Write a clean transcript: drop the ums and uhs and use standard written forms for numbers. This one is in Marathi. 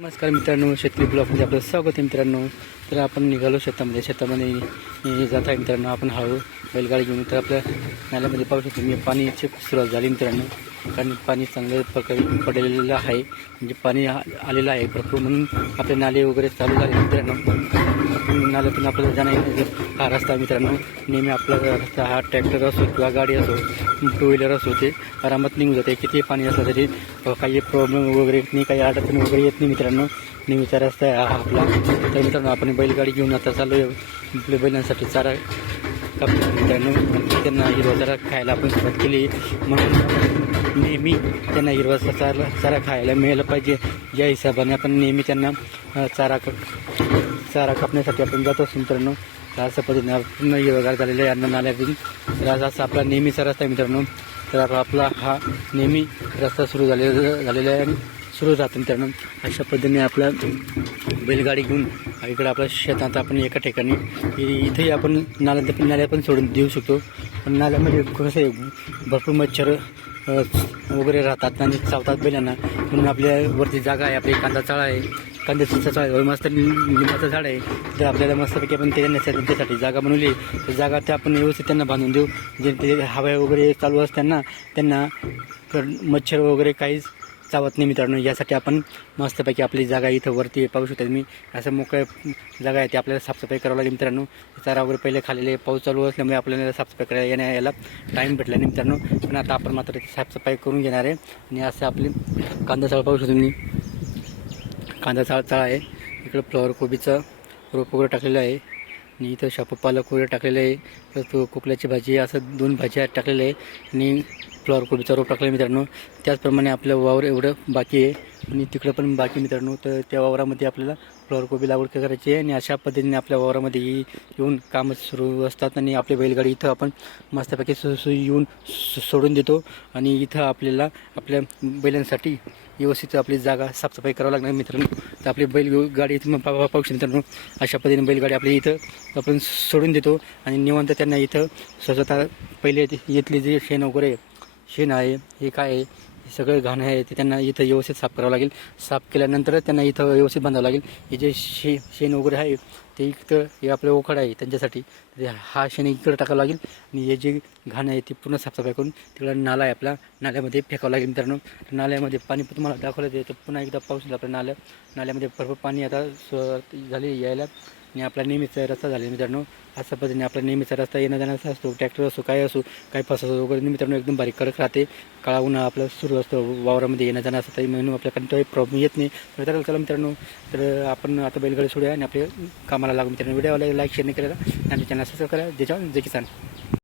नमस्कार मित्रांनो, शेतकरी ब्लॉगमध्ये आपलं स्वागत आहे मित्रांनो. तर आपण निघालो शेतामध्ये जात आहे मित्रांनो. आपण हळू बैलगाडी घेऊन तर आपल्या नाल्यामध्ये पाहू शकतो मी पाणीची सुरुवात झाली मित्रांनो. कारण पाणी चांगल्या प्रकारे पडलेलं आहे, म्हणजे पाणी आलेलं आहे भरपूर, म्हणून आपले नाले वगैरे चालू झाले मित्रांनो. नाल्यातून आपल्याला जाण्याचा हा रस्ता मित्रांनो. नेहमी आपला रस्ता हा ट्रॅक्टर असो किंवा गाडी असो, टू व्हीलर असो, ते आरामात निघून जाते. किती पाणी असलं तरी काही प्रॉब्लेम वगैरे येत नाही, काही अडचण वगैरे येत नाही मित्रांनो. नेहमीचा रस्ता आहे हा आपला. तर मित्रांनो, आपण बैलगाडी घेऊन आता चालू आहे आपल्या बैलांसाठी चारा कापतो मित्रांनो. त्यांना हिरवा चारा खायला आपण सुरुवात केली, म्हणून नेहमी त्यांना हिरवा चारा खायला मिळालं पाहिजे. या हिशोबाने आपण नेहमी त्यांना चारा कापण्यासाठी आपण जात असतो मित्रांनो. तर अशा पद्धतीने पूर्ण हिरवगार झालेलं आहे अन्न नाल्यातून. तर असा आपला नेहमीचा रस्ता आहे मित्रांनो. तर आपला हा नेहमी रस्ता सुरू झालेला आहे आणि सुरू राहतो मित्रांनो. अशा पद्धतीने आपला बैलगाडी घेऊन इकडं आपल्या शेतात आपण एका ठिकाणी इथेही आपण नाल्या पण सोडून देऊ शकतो. पण नाल्यामध्ये कसं आहे, भरपूर मच्छर वगैरे राहतात आणि चावतात बैलांना, म्हणून आपल्या वरती जागा आहे. आपली कांदा चाळा आहे, कांद्याचा चाळा मस्त लिंबाचं झाड आहे. तर आपल्याला मस्तपैकी आपण त्यांच्यासाठी जागा बनवली. तर जागा ते आपण व्यवस्थित त्यांना बांधून देऊ, जे ते हवा वगैरे चालू असताना त्यांना मच्छर वगैरे काहीच चावत नाही मित्रांनो. यासाठी आपण मस्तपैकी आपली जागा इथं वरती पाहू शकता मी. असं मोकळ्या जागा आहे, ते आपल्याला साफसफाई करावं लागेल मित्रांनो. चारा वगैरे पहिले खालेले, पाऊस चालू असल्यामुळे आपल्याला साफसफाई करायला याला टाईम भेटला नाही मित्रांनो. पण आता आपण मात्र साफसफाई करून घेणार आहे. आणि असं आपली कांदा चाळ पाहू शकतो मी. कांदा चाळ आहे. इकडं फ्लॉवर कोबीचं रोप वगैरे टाकलेलं आहे आणि इथं शापू पालक वगैरे टाकलेलं आहे. तर तो कोकल्याची भाजी, असं 2 भाज्या टाकलेल्या आहे आणि फ्लॉवर कोबीचा रोप टाकला मित्रांनो. त्याचप्रमाणे आपलं वावर एवढं बाकी आहे आणि तिकडं पण बाकी मित्रांनो. तर त्या वावरामध्ये आपल्याला फ्लॉवर कोबी लागवड करायची आहे आणि अशा पद्धतीने आपल्या वावरामध्ये येऊन कामं सुरू असतात. आणि आपली बैलगाडी इथं आपण मस्तपैकी येऊन सोडून देतो आणि इथं आपल्याला आपल्या बैलांसाठी व्यवस्थित आपली जागा साफसफाई करावं लागणार मित्रांनो. तर आपली बैलगाडी इथं पाहू शकतो मित्रांनो. अशा पद्धतीने बैलगाडी आपली इथं आपण सोडून देतो आणि निवांत त्यांना इथं स्वतः पहिले इथली जे शेण आहे, हे काय आहे, हे सगळं घाण आहे, ते त्यांना इथं व्यवस्थित साफ करावं लागेल. साफ केल्यानंतर त्यांना इथं व्यवस्थित बांधावं लागेल. हे जे शेण वगैरे आहे ते इथं, हे आपलं ओखड आहे त्यांच्यासाठी, हा शेण इकडं टाकावं लागेल. आणि हे जे घाण आहे ते पूर्ण साफसफाई करून तिकडं नाला आहे आपला, नाल्यामध्ये फेकावं लागेल मित्रांनो. नाल्यामध्ये पाणी तुम्हाला दाखवलं ते, तर पुन्हा एकदा पाऊस आपल्या नाल्यामध्ये भरपूर पाणी आता झाले यायला आणि आपला नेहमीचा रस्ता झाला मित्रांनो. अशा पद्धतीने आपला नेहमीचा रस्ता येणं जाण्याचा असतो. ट्रॅक्टर असो, काय असो, काय फसवतो वगैरे मित्रांनो, एकदम बारीक कडक राहते. काळा उन्हा आपलं सुरू असतो वावरामध्ये येणं जाणं असतं, म्हणून आपल्याकडे काही प्रॉब्लेम येत नाही. तर चला मित्रांनो, तर आपण आता बैलगाडी सोडूया आणि आपल्या कामाला लागू मित्रांनो. व्हिडिओला लाईक शेअर नाही केलेला आणि चॅनल सबस्क्राईब करा. जय जवान जय किसान.